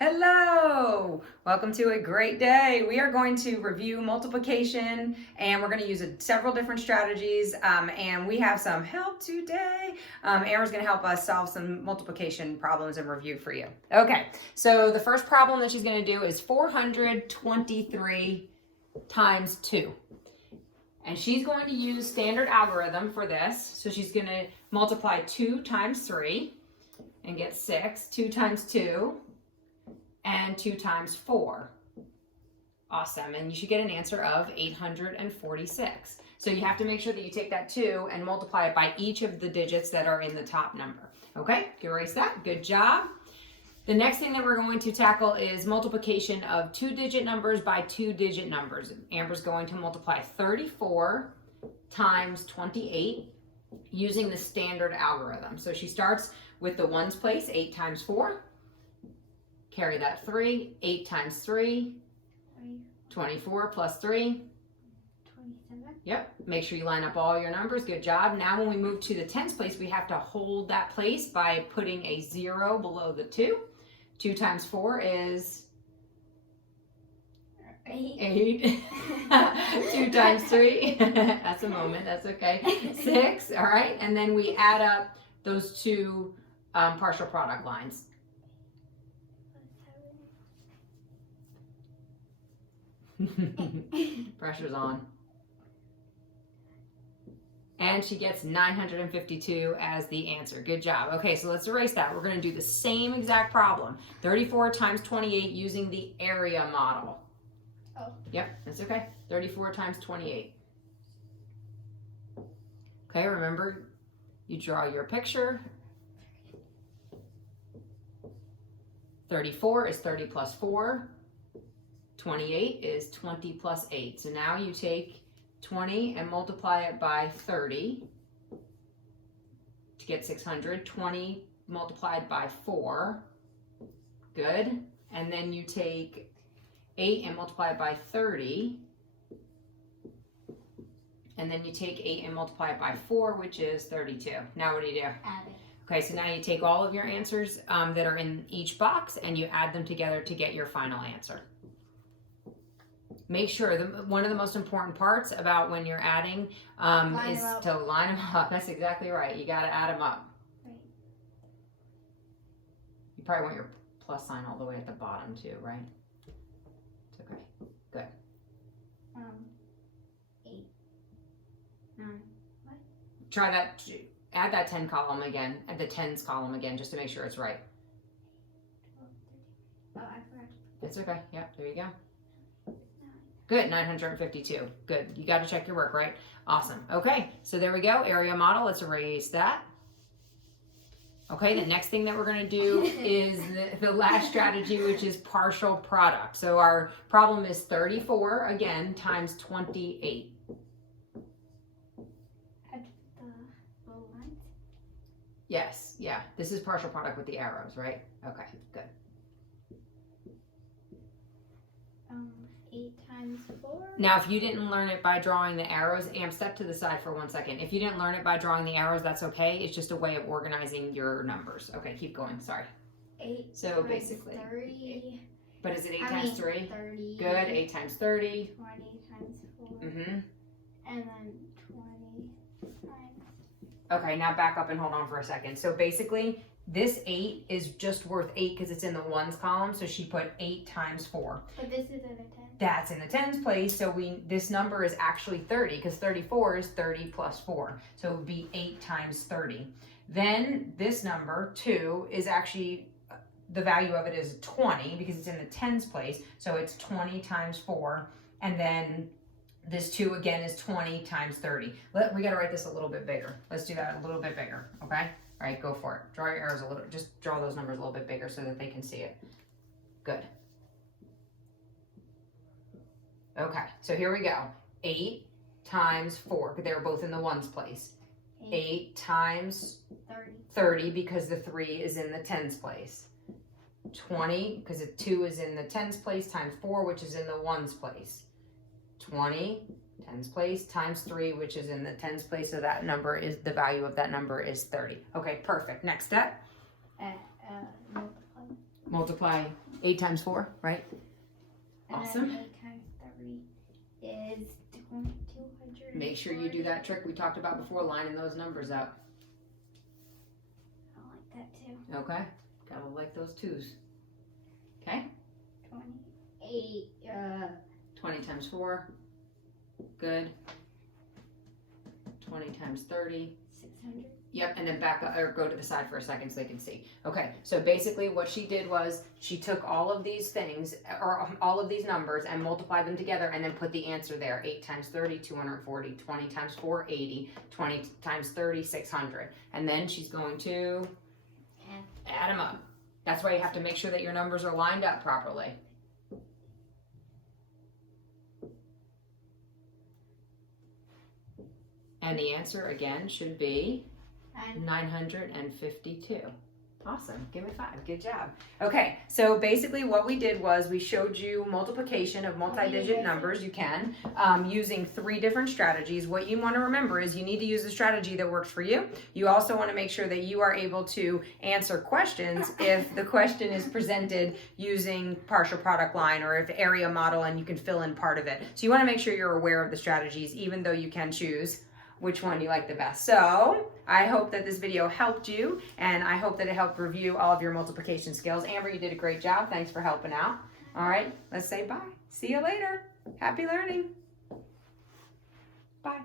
Hello! Welcome to a great day. We are going to review multiplication and we're going to use several different strategies and we have some help today. Amber's going to help us solve some multiplication problems and review for you. Okay, so the first problem that she's going to do is 423 times 2. And she's going to use standard algorithm for this. So she's going to multiply 2 times 3 and get 6, 2 times 2, and 2 times 4. Awesome. And you should get an answer of 846. So you have to make sure that you take that 2 and multiply it by each of the digits that are in the top number. Okay, erase that. Good job. The next thing that we're going to tackle is multiplication of 2-digit numbers by 2-digit numbers. Amber's going to multiply 34 times 28 using the standard algorithm. So she starts with the ones place, 8 times 4. Carry that 3, 8 times 3, 24 plus 3. 27. Yep, make sure you line up all your numbers, good job. Now when we move to the tens place, we have to hold that place by putting a 0 below the 2. 2 times 4 is 8. 2 times 3, that's a moment, that's okay. 6, all right, and then we add up those two partial product lines. Pressure's on. And she gets 952 as the answer. Good job. Okay, so let's erase that. We're going to do the same exact problem. 34 times 28 using the area model. Oh. Yep, that's okay. 34 times 28. Okay, remember, you draw your picture. 34 is 30 plus 4. 28 is 20 plus 8. So now you take 20 and multiply it by 30 to get 600. 20 multiplied by 4. Good. And then you take 8 and multiply it by 30. And then you take 8 and multiply it by 4, which is 32. Now what do you do? Add it. Okay, so now you take all of your answers that are in each box and you add them together to get your final answer. Make sure, one of the most important parts about when you're adding is to line them up. That's exactly right. You got to add them up. Right. You probably want your plus sign all the way at the bottom too, right? It's okay. Good. 8, 9. What? Try that. Add that 10 column again. Add the tens column again, just to make sure it's right. 12, 13. Oh, I forgot. It's okay. Yep. There you go. Good, 952. Good. You got to check your work, right? Awesome. Okay, so there we go. Area model. Let's erase that. Okay, the next thing that we're going to do is the last strategy, which is partial product. So our problem is 34, again, times 28. Add the little lines. Yes, yeah. This is partial product with the arrows, right? Okay, good. 8 times 4. Now, if you didn't learn it by drawing the arrows, step to the side for 1 second. If you didn't learn it by drawing the arrows, that's okay. It's just a way of organizing your numbers. Okay, keep going. Sorry. 8 So times basically, 30. but is it 8 times 3? 30. Good. 8 times 30. 20 times 4. Mm-hmm. And then 20 times. Okay, now back up and hold on for a second. So basically, this 8 is just worth 8 because it's in the ones column. So she put 8 times 4. But this is in a 10. That's in the tens place, so this number is actually 30 because 34 is 30 plus 4. So it would be 8 times 30. Then this number, 2, is actually, the value of it is 20 because it's in the tens place. So it's 20 times 4. And then this 2 again is 20 times 30. We got to write this a little bit bigger. Let's do that a little bit bigger, okay? All right, go for it. Draw your arrows a little, just draw those numbers a little bit bigger so that they can see it. Good. Okay, so here we go. 8 times 4, they're both in the ones place. 8 times 30 because the 3 is in the tens place. 20 because the 2 is in the tens place times 4, which is in the ones place. 20 tens place times 3, which is in the tens place, so that number is, the value of that number is 30. Okay, perfect. Next step. Multiply. Multiply 8 times 4, right? And Awesome. then 8 times 3 is 200. Make sure you do that trick we talked about before, lining those numbers up. I like that too. Okay? Gotta like those 2s. Okay? 28. 20 times 4. Good. 20 times 30. 600. Yep, and then back up, or go to the side for a second so they can see. Okay, so basically what she did was she took all of these things, or all of these numbers, and multiplied them together and then put the answer there. 8 times 30, 240. 20 times 4, 80. 20 times 30, 600. And then she's going to add them up. That's why you have to make sure that your numbers are lined up properly. And the answer, again, should be 952. Awesome. Give me 5. Good job. Okay, so basically what we did was we showed you multiplication of multi-digit numbers. You can, using 3 different strategies. What you want to remember is you need to use the strategy that works for you. You also want to make sure that you are able to answer questions if the question is presented using partial product line or if area model and you can fill in part of it. So you want to make sure you're aware of the strategies even though you can choose which one you like the best. So I hope that this video helped you, and I hope that it helped review all of your multiplication skills. Amber, you did a great job. Thanks for helping out. All right, let's say bye. See you later. Happy learning. Bye.